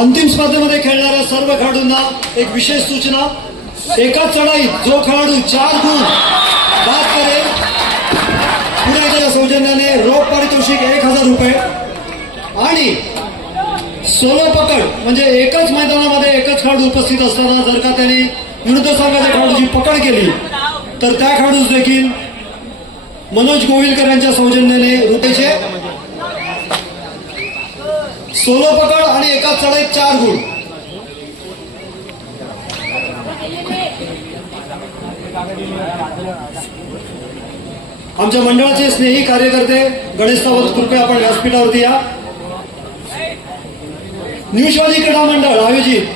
अंतिम स्पर्धेमध्ये खेळणाऱ्या सर्व खेळाडूंना एक विशेष सूचना, एकाच चढाईत जो खेळाडू 4 गुण बाद करेल पुढे त्याच्या सौजन्याने रोख पारितोषिक 1000 रुपये आणि सोलो पकड म्हणजे एकच मैदानामध्ये एकच खेळाडू उपस्थित असताना जर का त्यांनी विरुद्ध संघाच्या खेळाडूची पकड केली तर त्या खेळाडूस देखील मनोज गोविलकर यांच्या सौजन्याने रुपयाचे सोलो पकड आणि एकाच चढाईत 4 गुण. आमच्या मंडळाचे स्नेही कार्यकर्ते गणेश सावंत कृपया आपण व्यासपीठावरती या. न्यू शिवाजी क्रीडा मंडळ आयोजित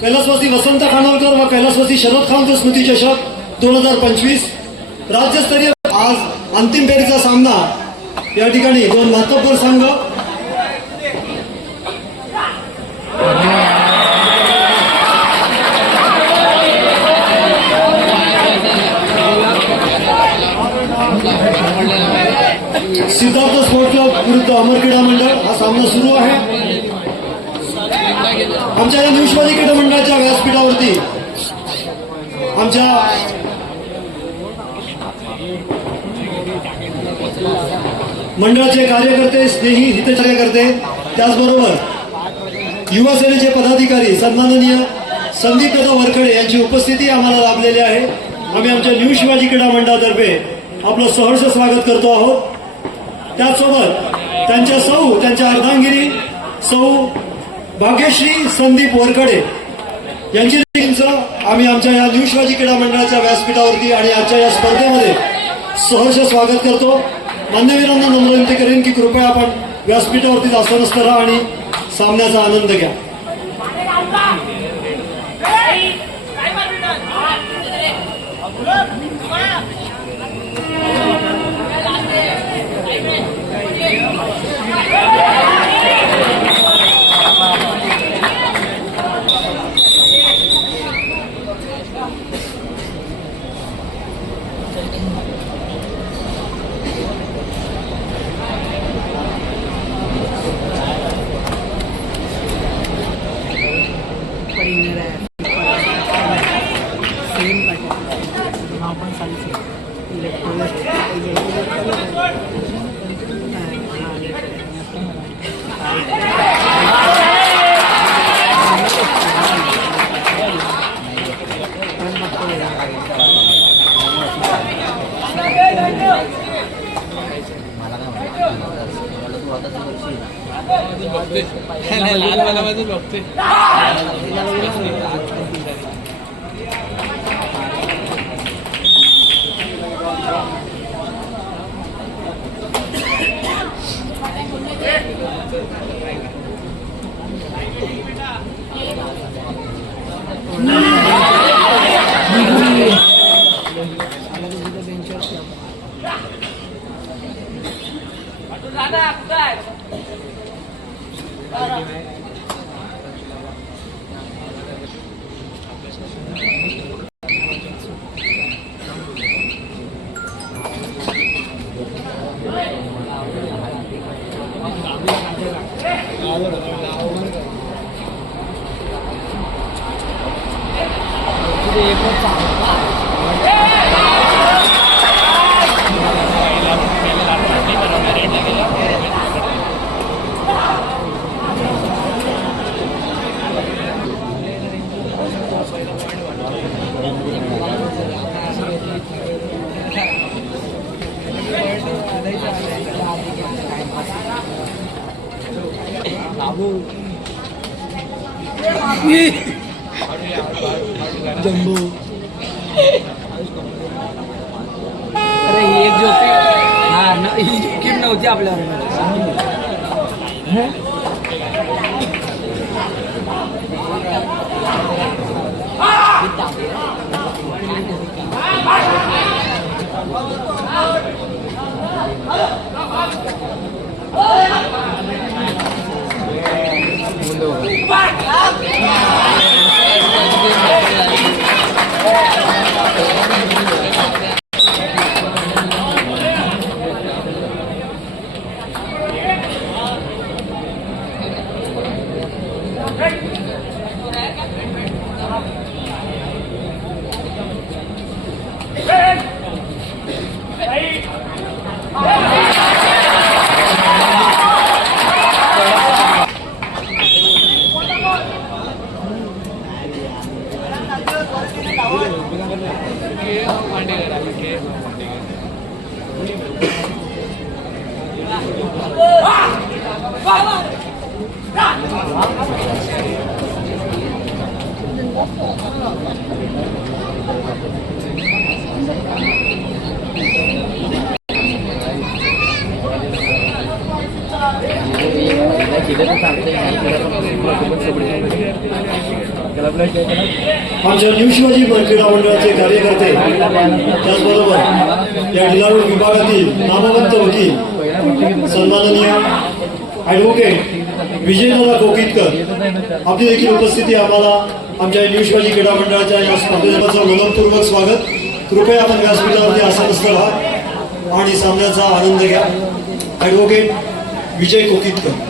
कैलासवासी वसंत खानोलकर व कैलासवासी शरद खानोलकर स्मृती चषक 2025 राज्यस्तरीय आज अंतिम फेरीचा सामना. या ठिकाणी 2 महत्वपूर्ण संघ सिद्धार्थ स्पोर्ट क्लब विरुद्ध अमर क्रीडा मंडळ हा सामना सुरू आहे. आमच्या या न्यू शिवाजी क्रीडा मंडळाच्या व्यासपीठावरती आमच्या मंडळाचे कार्यकर्ते, स्नेही हितकार्यकर्ते, त्याचबरोबर युवा सेनेचे पदाधिकारी सन्माननीय संदीप दादा वरखडे यांची उपस्थिती आम्हाला लाभलेली आहे. आम्ही आमच्या न्यू शिवाजी क्रीडा मंडळातर्फे आपलं सहर्ष स्वागत करतो आहोत. त्याचसोबत त्यांच्या अर्धांगिनी सौ भाग्यश्री संदीप वरखडे यांची आम्ही आमच्या या न्यू शिवाजी क्रीडा मंडळाच्या व्यासपीठावरती आणि आजच्या या स्पर्धेमध्ये सहर्ष स्वागत करतो. मान्यवीरांना नम्र विनंती करेन की कृपया आपण व्यासपीठावरती आसनस्थ राहा आणि सामन्याचा आनंद घ्या. जम्बो अरे ही एक जोखीम हा न ही जोखीम नव्हती आपल्यावर. Right. आमच्या न्यू शिवाजी क्रीडा मंडळाचे कार्यकर्ते त्याचबरोबर या डिलारू विभागातील नामवंत वकील सन्माननीय ॲडव्होकेट विजयदादा कोकितकर आपली देखील उपस्थिती आम्हाला आमच्या न्यू शिवाजी क्रीडा मंडळाच्या या स्पर्धेचं मनपूर्वक स्वागत. कृपया आपण व्यासपीठावरती आसनस्थ राहा आणि सामन्याचा आनंद घ्या. ॲडव्होकेट विजय कोकितकर.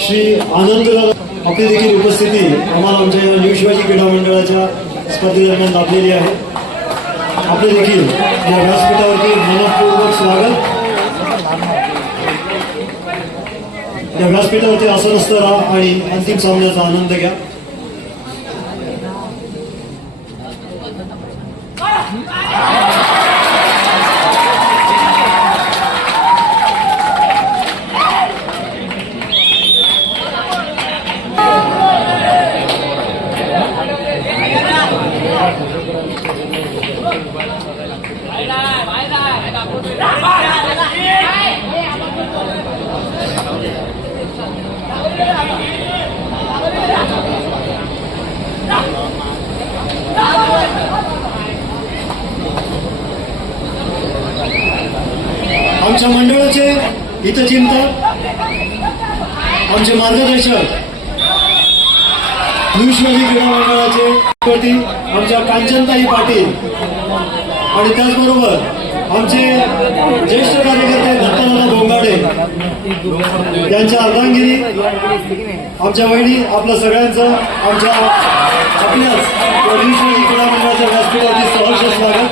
श्री आनंदराव आपली देखील उपस्थिती आम्हाला आमच्या न्यू शिवाजी क्रीडा मंडळाच्या स्पर्धेदरम्यान लाभलेली आहे. आपले देखील या व्यासपीठावरती मनपूर्वक स्वागत. या व्यासपीठावरती आसनस्थ राहा आणि अंतिम सामन्याचा आनंद घ्या. आमच्या मंडळाचे हितचिंतक आमचे मार्गदर्शक न्यू शिवाजी क्रीडा मंडळाचे वती आमच्या कांचनताई पाटील आणि त्याचबरोबर आमचे ज्येष्ठ कार्यकर्ते दत्तानाथ गोंगाडे यांच्या अर्धांगिनी आमच्या वहिनी आपल्या सगळ्यांचं आमच्या आपल्याच न्यू शिवाजी क्रीडा मंडळाच्या व्यासपीठावरती सहर्ष स्वागत.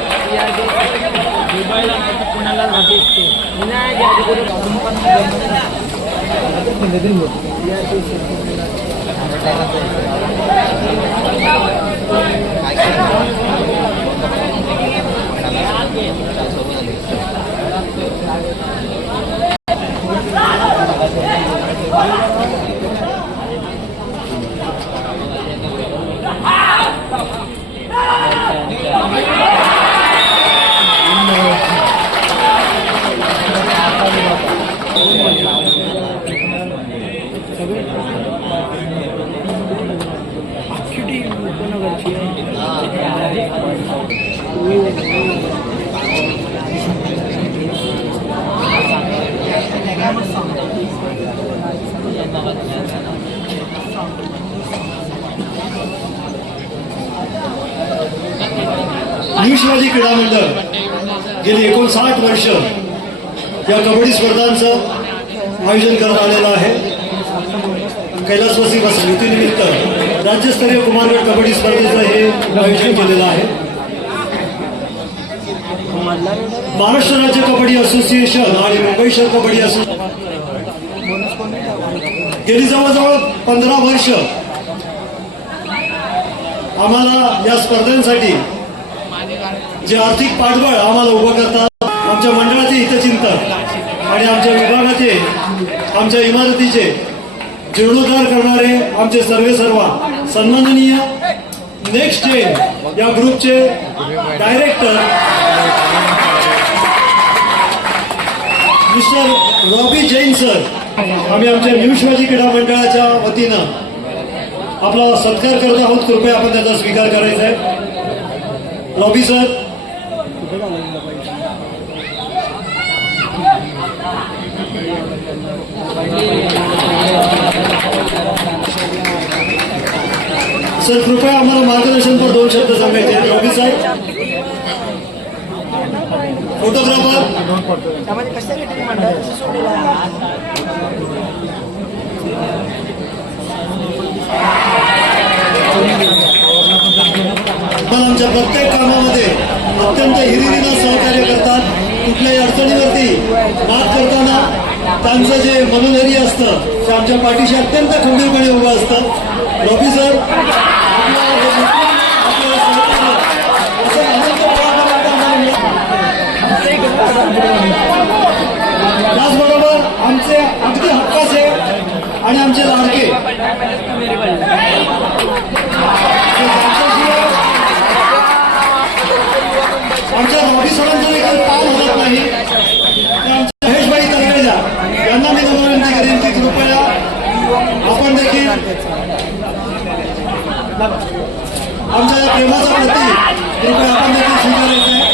न्यू शिवाजी क्रीडा मंडळ गेली 59 वर्ष या कबड्डी स्पर्धांचं आयोजन करण्यात आलेलं आहे. कैलासवासी स्मृतीनिमित्त राज्यस्तरीय कुमारगड कबड्डी स्पर्धेचं हे आयोजन केलेलं आहे. महाराष्ट्र राज्य कबड्डी असोसिएशन आणि मुंबई शहर कबड्डी असोसिएशन गेली जवळजवळ 15 वर्ष आम्हाला या स्पर्धांसाठी जे आर्थिक पाठबळ आम्हाला उभं करतात आमच्या मंडळाचे हितचिंतक आणि आमच्या विभागाचे आमच्या इमारतीचे जीर्णोद्धार करणारे आमचे सर्वेसर्वा सन्माननीय नेक्स्ट जेन या ग्रुपचे director mister Robbie Jain sir, आम्ही आमच्या न्यू शिवाजी क्रीडा मंडळाच्या वतीनं आपला सत्कार करत आहोत. कृपया आपण त्याचा स्वीकार करायचा आहे. रॉबी सर, सर कृपया आम्हाला मार्गदर्शन पर 2 शब्द सांगायचे आहेत. रॉबी साहेब, फोटोग्राफर, त्यामध्ये कशा मीटिंग मंडळाची सोडलेला पण आमच्या प्रत्येक कामामध्ये अत्यंत हिरिरीनं सहकार्य करतात. कुठल्याही अडचणीवरती मात करताना त्यांचं जे मनोधैर्य असतं ते आमच्या पाठीशी अत्यंत खंबीरपणे उभं असतं. रॉबी सर, त्याचबरोबर आमचे अगदी हक्काचे आणि आमचे लाडके आमच्या रॉबी सरांचं देखील पान होत नाही. आमच्या महेशभाई तलरेजा यांना मी विनंती करेन की कृपया आपण देखील आमच्या या प्रेमाचा प्रतीक कृपया आपण देखील स्वीकारायचं आहे.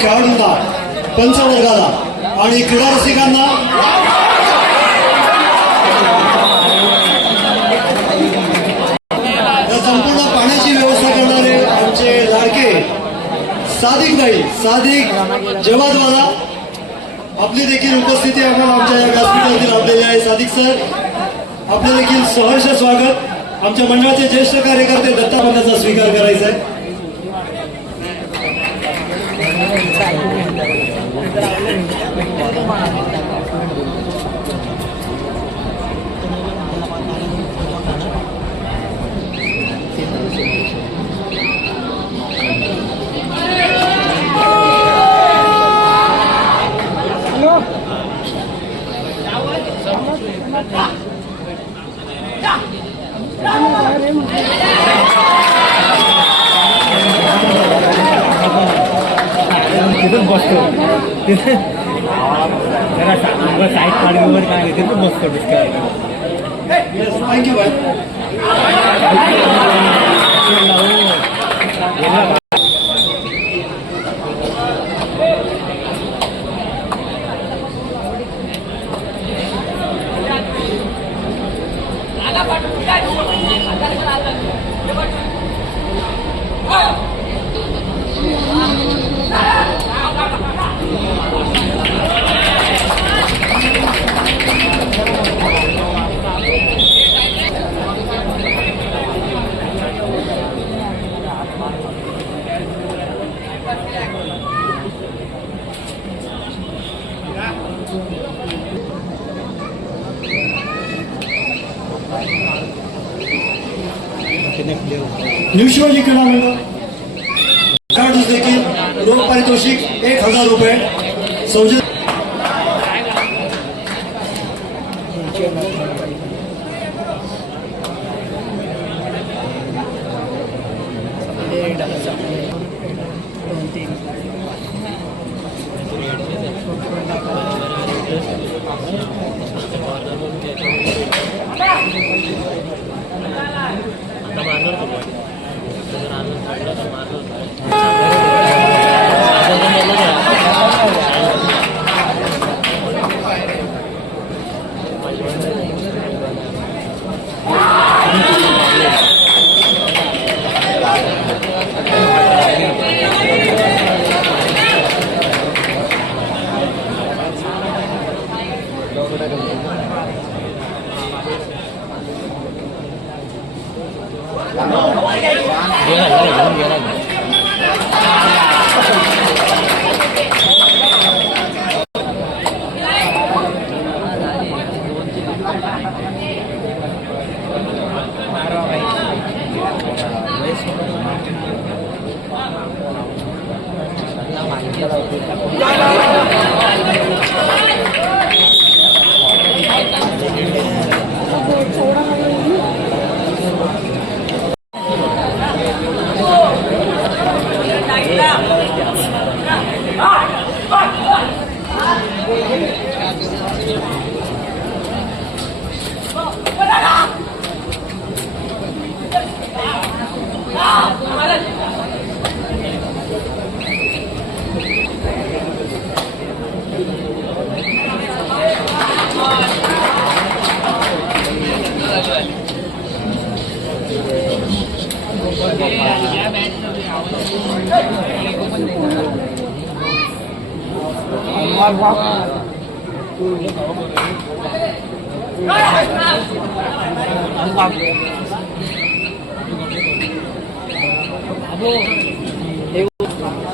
खेळाडूंना, पंचवर्गाला आणि क्रीडा रसिकांना या संपूर्ण पाण्याची व्यवस्था करणारे आमचे लाडके सादिक जवादवाला, आपली देखील उपस्थिती आम्हाला आमच्या या व्यासपीठावरती लाभलेली आहे. सादिक सर, आपले देखील सहर्ष स्वागत. आमच्या मंडळाचे ज्येष्ठ कार्यकर्ते दत्तापंताचा स्वीकार करायचा आहे. तिथंच बसतो तिथे जरा साईड पाडीवर काय नाही तिथं बसतो थँक्यू बाय. न्यू शिवाजी क्रीडा मंडळ खेळाडूस देखील रोख पारितोषिक 1000 रुपये. सौजन्य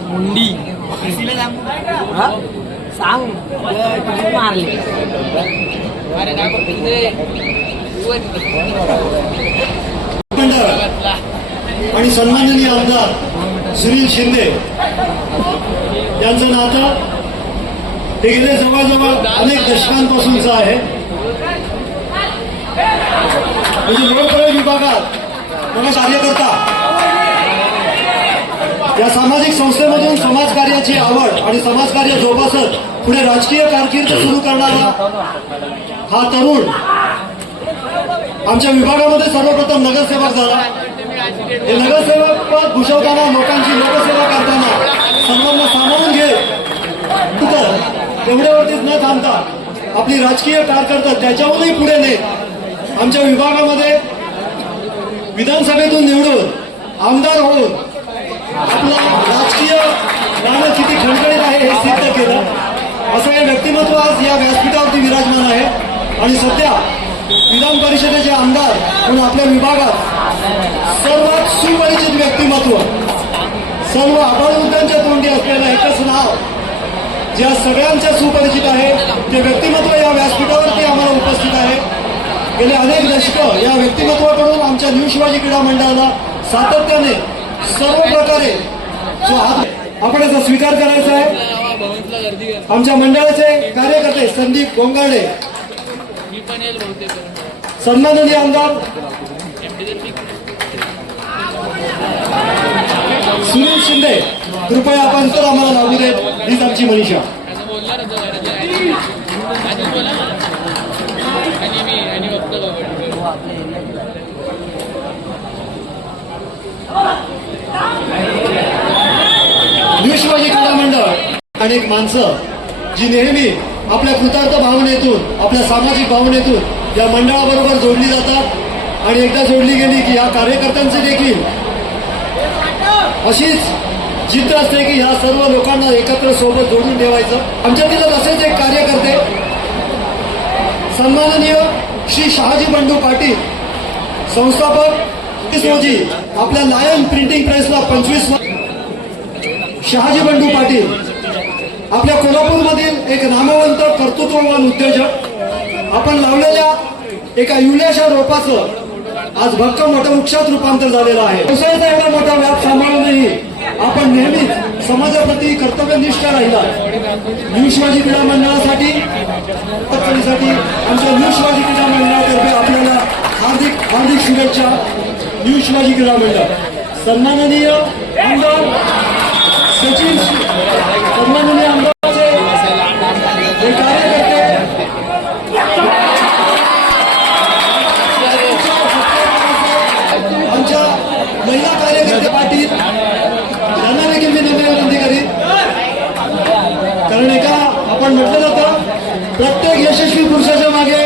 मुंडी हा? सांग मारले मंडळ आणि सन्माननीय आमदार सुनील शिंदे यांचं नातं हे गेले जवळजवळ अनेक दशकांपासूनचं आहे. म्हणजे लोकप्रयोग विभागात मला कार्यकर्ता या सामाजिक संस्थेमधून समाजकार्याची आवड आणि समाजकार्य जोपासत पुढे राजकीय कारकीर्द सुरू करणारा हा तरुण आमच्या विभागामध्ये सर्वप्रथम नगरसेवक झाला. हे नगरसेवक पद भूषवताना लोकांची लोकसेवा करताना सर्वांना सामावून घे एवढ्यावरतीच न थांबता आपली राजकीय कारकीर्द त्याच्याहूनही पुढे नेत आमच्या विभागामध्ये विधानसभेतून निवडून आमदार होऊन आपलं राजकीय गाणं किती खणखणीत आहे हे सिद्ध केलं. असं हे व्यक्तिमत्व आज या व्यासपीठावरती विराजमान आहे आणि सध्या विधान परिषदेचे आमदार म्हणून आपल्या विभागात सर्वात सुपरिचित व्यक्तिमत्व, सर्व आबालवृद्धांच्या तोंडी असलेलं एकच नाव ज्या सगळ्यांच्या सुपरिचित आहे ते व्यक्तिमत्व या व्यासपीठावरती आम्हाला उपस्थित आहे. गेले अनेक दशकं या व्यक्तिमत्वाकडून आमच्या न्यू शिवाजी क्रीडा मंडळाला सातत्याने सर्व प्रकारे जो हात आपण याचा स्वीकार करायचा आहे. आमच्या मंडळाचे कार्यकर्ते संदीप गोंगाडे, सन्माननीय आमदार सुनील शिंदे, कृपया आपण तर आम्हाला लागू देत हीच आमची मनीषा. न्यू शिवाजी क्रीडा मंडळ अनेक माणसं जी नेहमी आपल्या कृतार्थ भावनेतून आपल्या सामाजिक भावनेतून या मंडळाबरोबर जोडली जातात आणि एकदा जोडली गेली की या कार्यकर्त्यांचे देखील अशीच जिद्द असते की ह्या सर्व लोकांना एकत्र सोबत जोडून ठेवायचं. आमच्यातील असेच एक कार्यकर्ते सन्माननीय श्री शहाजी बंडू पाटील, संस्थापक 30 रोजी आपल्या लायन प्रिंटिंग प्रेसला 25 शहाजी बंडू पाटील आपल्या कोल्हापूरमधील एक नामवंत कर्तृत्ववान उद्योजक. आपण लावलेल्या एका युल्याशा रोपाचं आज भक्कम वटवृक्षात रूपांतर झालेलं आहे. व्यवसायाचा एवढा मोठा व्याप सांभाळूनही आपण नेहमीच समाजाप्रती कर्तव्यनिष्ठ राहिला. न्यू शिवाजी क्रीडा मंडळासाठी आमच्या न्यू शिवाजी क्रीडा मंडळातर्फे आपल्याला हार्दिक हार्दिक शुभेच्छा. न्यू शिवाजी क्रीडा मंडळ. सन्माननीय आमदार सचिन, सन्माननीय आमदाराचे हे कार्यकर्ते आमच्या महिला कार्यकर्ते पाटील यांना देखील मी विनंती करीन. कारण एका आपण म्हटलं जातं प्रत्येक यशस्वी पुरुषाच्या मागे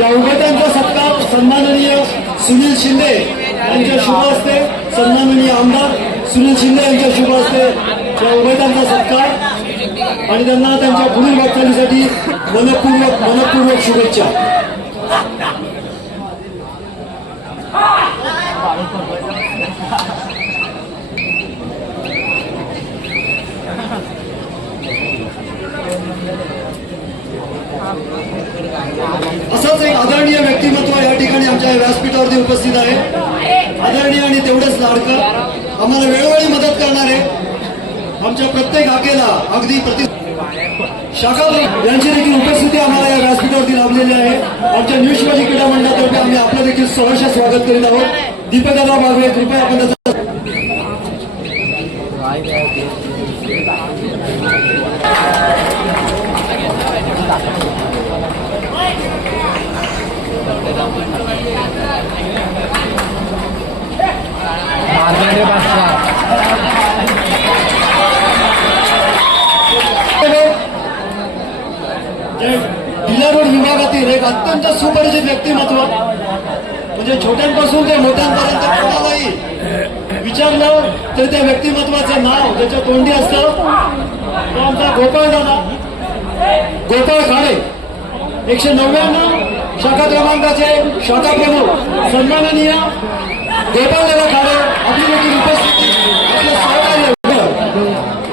या उभयतांचा सत्कार सन्माननीय सुनील शिंदे यांच्या शुभ हस्ते, सन्माननीय आमदार सुनील शिंदे यांच्या शुभ हस्ते या उभयतांचा सत्कार आणि त्यांना त्यांच्या पुढील वाटचालीसाठी मनपूर्वक शुभेच्छा. असंच एक आदरणीय व्यक्तिमत्व या ठिकाणी आमच्या व्यासपीठावरती उपस्थित आहे. आदरणीय आणि तेवढंच लाडकं, आम्हाला वेळोवेळी मदत करणारे, आमच्या प्रत्येक हाकेला अगदी शाखा यांची देखील उपस्थिती आम्हाला या व्यासपीठावरती लाभलेली आहे. आमच्या न्यू शिवाजी क्रीडा मंडळातर्फे आम्ही आपलं देखील सहर्ष स्वागत करीत आहोत. दीपकदादा बागवे, कृपया आपण त्याचा जिल्हा रोड विभागातील एक अत्यंत सुपरिचित व्यक्तिमत्व म्हणजे छोट्यांपासून ते मोठ्यांपर्यंत कोणालाही विचारलं तर त्या व्यक्तिमत्वाचं नाव ज्याच्या तोंडी असतं तो आमचा गोपाळ दादा, गोपाळ खाडे, 199 शाखा क्रमांकाचे शाखा प्रमुख सन्माननीय गोपाळ दादा खाडे आपली देखील उपस्थिती, आपलं सहकार्य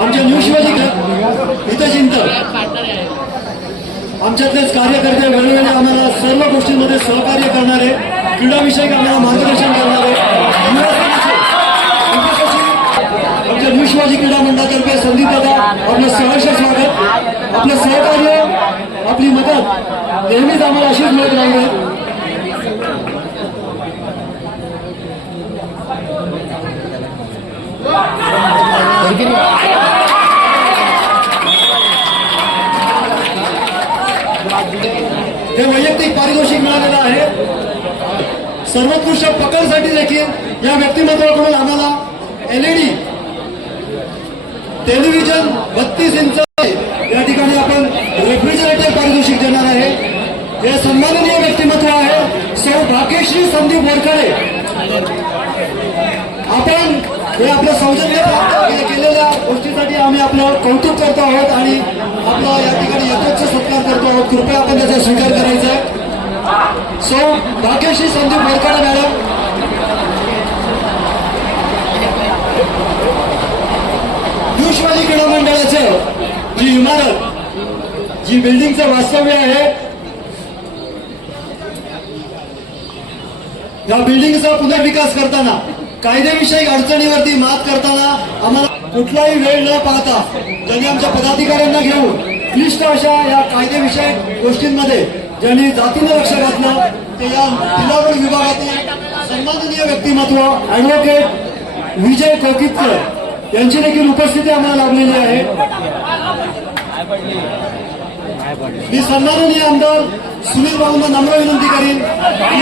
आमच्या न्यू शिवाजी हितचिंतक आमच्यातलेच कार्यकर्ते वेळोवेळी आम्हाला सर्व गोष्टींमध्ये सहकार्य करणारे, क्रीडाविषयक आम्हाला मार्गदर्शन करणारे आमच्या न्यू शिवाजी क्रीडा मंडळातर्फे संदीप दादा आपलं सहर्ष स्वागत, आपलं सहकार्य, आपली मदत नेहमीच आम्हाला अशीच मिळत राहिली. हे वैयक्तिक पारितोषिक मिळालेलं आहे. सर्वोत्कृष्ट पकडसाठी देखील या व्यक्तिमत्वाकडून आम्हाला LED टेलिव्हिजन 32 इंच या ठिकाणी आपण रेफ्रिजरेटर पारितोषिक देणार आहे. हे सन्माननीय व्यक्तिमत्व आहे सौ भाग्यश्री संदीप वरखडे. आपण हे आपल्या सौजन्य केलेल्या गोष्टीसाठी आम्ही आपलं कौतुक करतो आहोत आणि आपला या ठिकाणी यथोचित सत्कार करतो आहोत. कृपया आपण त्याचा स्वीकार करायचा आहे. सौ भाग्यश्री संदीप वरखडे मॅडम. न्यू शिवाजी क्रीडा मंडळाचं जी इमारत, जी बिल्डिंगचं वास्तव्य आहे, या बिल्डिंगचा पुनर्विकास करताना, कायदेविषयक अडचणीवरती मात करताना आम्हाला कुठलाही वेळ न पाहता ज्यांनी आमच्या पदाधिकाऱ्यांना घेऊन क्लिष्ट अशा या कायदेविषयक गोष्टींमध्ये ज्यांनी जातीनं लक्ष घातलं ते या जिल्हारोड विभागातील सन्माननीय व्यक्तिमत्व ऍडव्होकेट विजय कोकितकर यांची देखील उपस्थिती आम्हाला लाभलेली आहे. मी सन्माननीय आमदार सुनील भाऊंना नम्र विनंती करीन की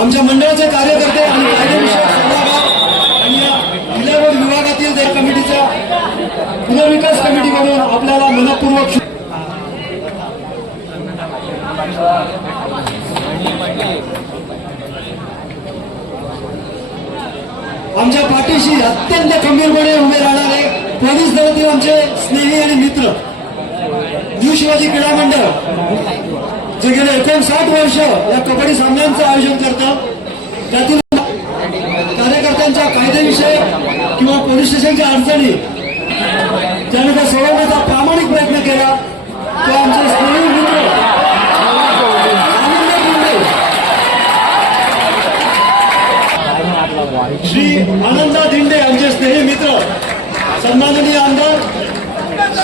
आमच्या मंडळाचे कार्यकर्ते आणि कायदेविषयक सल्लागार आणि या जिल्हारोड विभागातील त्या कमिटीच्या पुनर्विकास कमिटीकडून आपल्याला मनपूर्वक आमच्या पाठीशी अत्यंत खंबीरपणे उभे राहणारे पोलीस दलातील आमचे स्नेही आणि मित्र न्यू शिवाजी क्रीडा मंडळ जे गेले 59 वर्ष या कबड्डी सामन्यांचं आयोजन करतं. त्यातील कार्यकर्त्यांच्या कायदेविषयक किंवा पोलीस स्टेशनच्या अडचणी त्याने त्या सोडवण्याचा प्रामाणिक प्रयत्न केला तो आमचे स्नेही मित्र श्री आनंदा दिंडे आमचे स्नेही मित्र सन्माननीय आमदार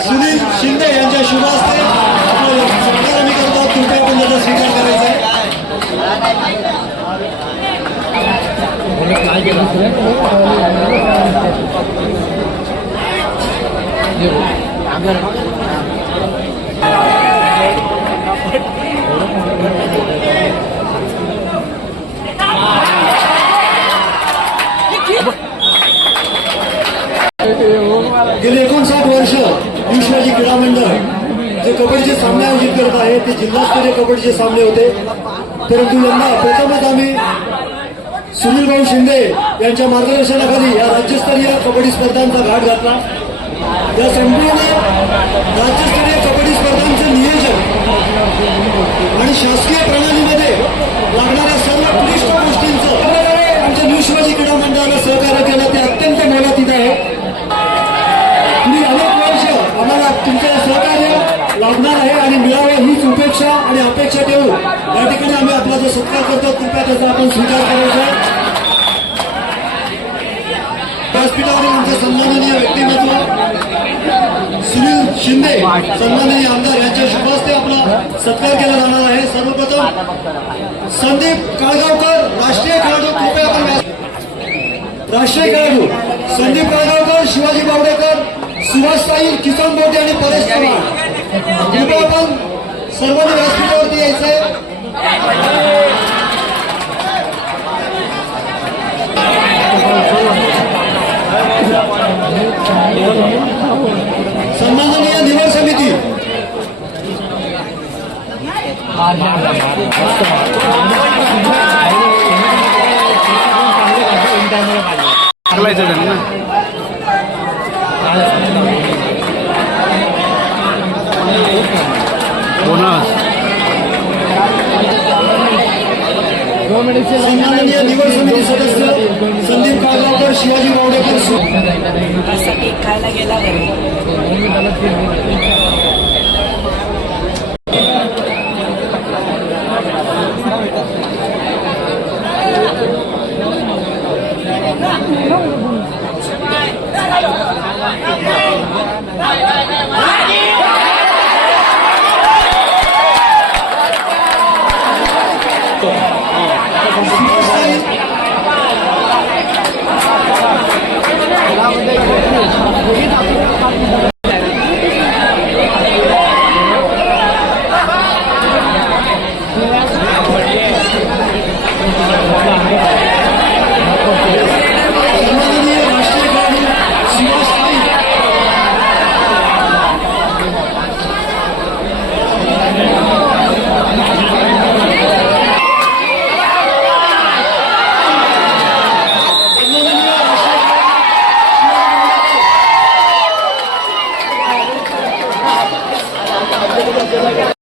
सुनील शिंदे यांच्या शुभ हस्ते सत्कार आम्ही करतो. कृपया आपण त्याचा स्वीकार करायचा आहे. गेली 59 वर्ष न्यू शिवाजी क्रीडा मंडळ जे कबड्डीचे सामने आयोजित करत आहे ते जिल्हास्तरीय कबड्डीचे सामने होते. परंतु यंदा प्रथमच आम्ही सुनील भाऊ शिंदे यांच्या मार्गदर्शनाखाली या राज्यस्तरीय कबड्डी स्पर्धांचा घाट घातला. या संपूर्ण राज्यस्तरीय कबड्डी स्पर्धांचं नियोजन आणि शासकीय प्रणालीमध्ये लागणाऱ्या सर्व क्लिष्ट गोष्टींचं आमच्या न्यू शिवाजी क्रीडा मंडळाला सहकार्य केलं ते अत्यंत मोलातीत आहे. पुढील अनेक वर्ष आम्हाला तुमचं सहकार्य लाभणार आहे आणि मिळावं हीच उपेक्षा आणि अपेक्षा ठेवून या ठिकाणी आम्ही आपला जो सत्कार करतो कृपया त्याचा आपण स्वीकार करायचा. व्यासपीठावरील आमचे सन्माननीय व्यक्तिमत्व सुनील शिंदे सन्माननीय आमदार यांच्या शुभ हस्ते आपला सत्कार केला जाणार आहे. सर्वप्रथम संदीप काळगावकर राष्ट्रीय खेळाडू, कृपया आपण राष्ट्रीय खेळाडू संदीप काळगावकर, शिवाजी बावडेकर, सुभाष साईल, किसन बोटे आणि परेश पवार कृपया आपण सर्वांनी व्यासपीठावरती यायचंय. बोलायचं त्यांना ना. बोनस सन्माननीय निवड समिती सदस्य संदीप काळगावकर, शिवाजी गावडेकर, असा केक खायला गेला घरी.